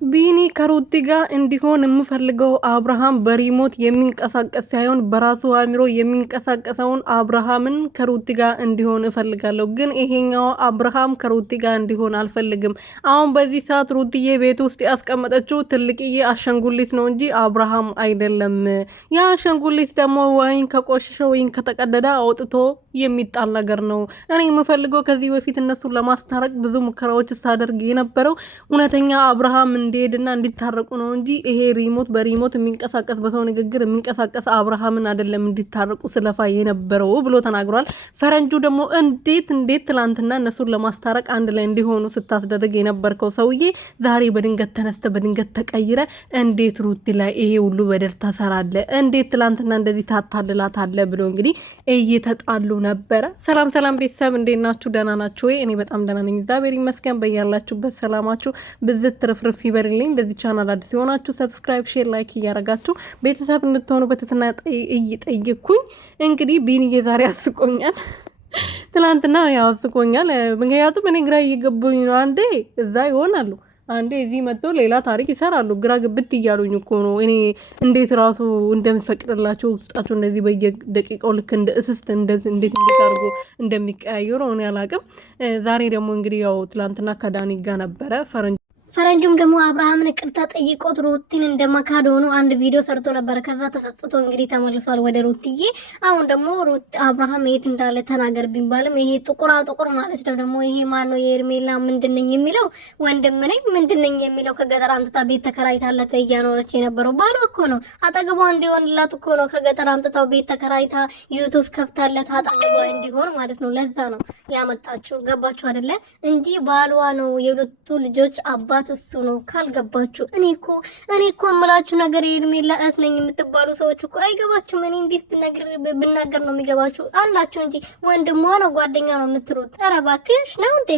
ቢኒ ከሩቲ ጋር እንዲሆን የምፈልገው አብርሃም በሪሞት የሚንቀሳቀስ ሳይሆን በራሱ አእምሮ የሚንቀሳቀሰውን አብርሃምን ከሩቲ ጋር እንዲሆን እፈልጋለሁ። ግን ይሄኛው አብርሃም ከሩቲ ጋር እንዲሆን አልፈልግም። አሁን በዚህ ሰዓት ሩቲዬ ቤት ውስጥ ያስቀመጠችው ትልቅዬ አሻንጉሊት ነው እንጂ አብርሃም አይደለም። ያ አሻንጉሊት ደግሞ ወይን ከቆሸሸ ወይን ከተቀደደ አውጥቶ የሚጣል ነገር ነው። እኔ የምፈልገው ከዚህ በፊት እነሱን ለማስታረቅ ብዙ ሙከራዎች ሳደርግ የነበረው እውነተኛ አብርሃም እንዲሄድና እንዲታረቁ ነው እንጂ ይሄ በሪሞት የሚንቀሳቀስ በሰው ንግግር የሚንቀሳቀስ አብርሃምን አይደለም እንዲታረቁ ስለፋ የነበረው ብሎ ተናግሯል። ፈረንጁ ደግሞ እንዴት ትላንትና እነሱን ለማስታረቅ አንድ ላይ እንዲሆኑ ስታስደርግ የነበርከው ሰውዬ ዛሬ በድንገት ተነስተ በድንገት ተቀይረ እንዴት ሩቲ ላይ ይሄ ሁሉ በደል ታሰራለ? እንዴት ትላንትና እንደዚህ ታታልላታለ? ብሎ እንግዲህ እየተጣሉ ነበረ። ሰላም ቤተሰብ እንዴት ናችሁ? ደህና ናችሁ ወይ? እኔ በጣም ደህና ነኝ፣ እግዚአብሔር ይመስገን። በያላችሁበት ሰላማችሁ ብዝት ትርፍርፍ ይበርልኝ። ለዚህ ቻናል አዲስ የሆናችሁ ሰብስክራይብ፣ ሼር፣ ላይክ እያረጋችሁ ቤተሰብ እንድትሆኑ በትህትና እየጠየቅኩኝ እንግዲህ ቢኒዬ ዛሬ አስቆኛል። ትላንትና ያው አስቆኛል። ምክንያቱም እኔ ግራ እየገቡኝ ነው። አንዴ እዛ ይሆናሉ፣ አንዴ እዚህ መጥተው ሌላ ታሪክ ይሰራሉ። ግራ ግብት እያሉኝ እኮ ነው። እኔ እንዴት ራሱ እንደሚፈቅድላቸው ውስጣቸው እንደዚህ በየደቂቃው ልክ እንደ እስስት እንዴት አድርጎ እንደሚቀያየሩ እኔ አላቅም። ዛሬ ደግሞ እንግዲህ ያው ትላንትና ከዳኒ ጋር ነበረ ፈረንጁም ደግሞ አብርሃምን ይቅርታ ጠይቆት ሩቲን እንደማካድ ሆኖ አንድ ቪዲዮ ሰርቶ ነበር። ከዛ ተጸጽቶ እንግዲህ ተመልሷል ወደ ሩቲዬ። አሁን ደግሞ አብርሃም የት እንዳለ ተናገር ቢባልም ይሄ ጥቁር ማለት ነው። ደግሞ ይሄ ማን ነው? የኤርሜላ ምንድነኝ የሚለው ወንድም ነኝ ምንድነኝ የሚለው ከገጠር አምጥታ ቤት ተከራይታለት እያኖረች የነበረው ባሏ እኮ ነው። አጠገቧ እንዲሆንላት እኮ ነው ከገጠር አምጥታው ቤት ተከራይታ ዩቱብ ከፍታለት አጠገቧ እንዲሆን ማለት ነው። ለዛ ነው ያመጣችሁ። ገባችሁ አይደለ? እንጂ ባሏ ነው የሁለቱ ልጆች አባ እሱ ነው። ካልገባችሁ እኔ እኮ የምላችሁ ነገር የሄርሜላ እህት ነኝ የምትባሉ ሰዎች እኮ አይገባችሁም። እኔ እንዴት ብናገር ነው የሚገባችሁ አላችሁ እንጂ ወንድሟ ነው ጓደኛ ነው የምትሉት። ኧረ እባክሽ ነው እንዴ?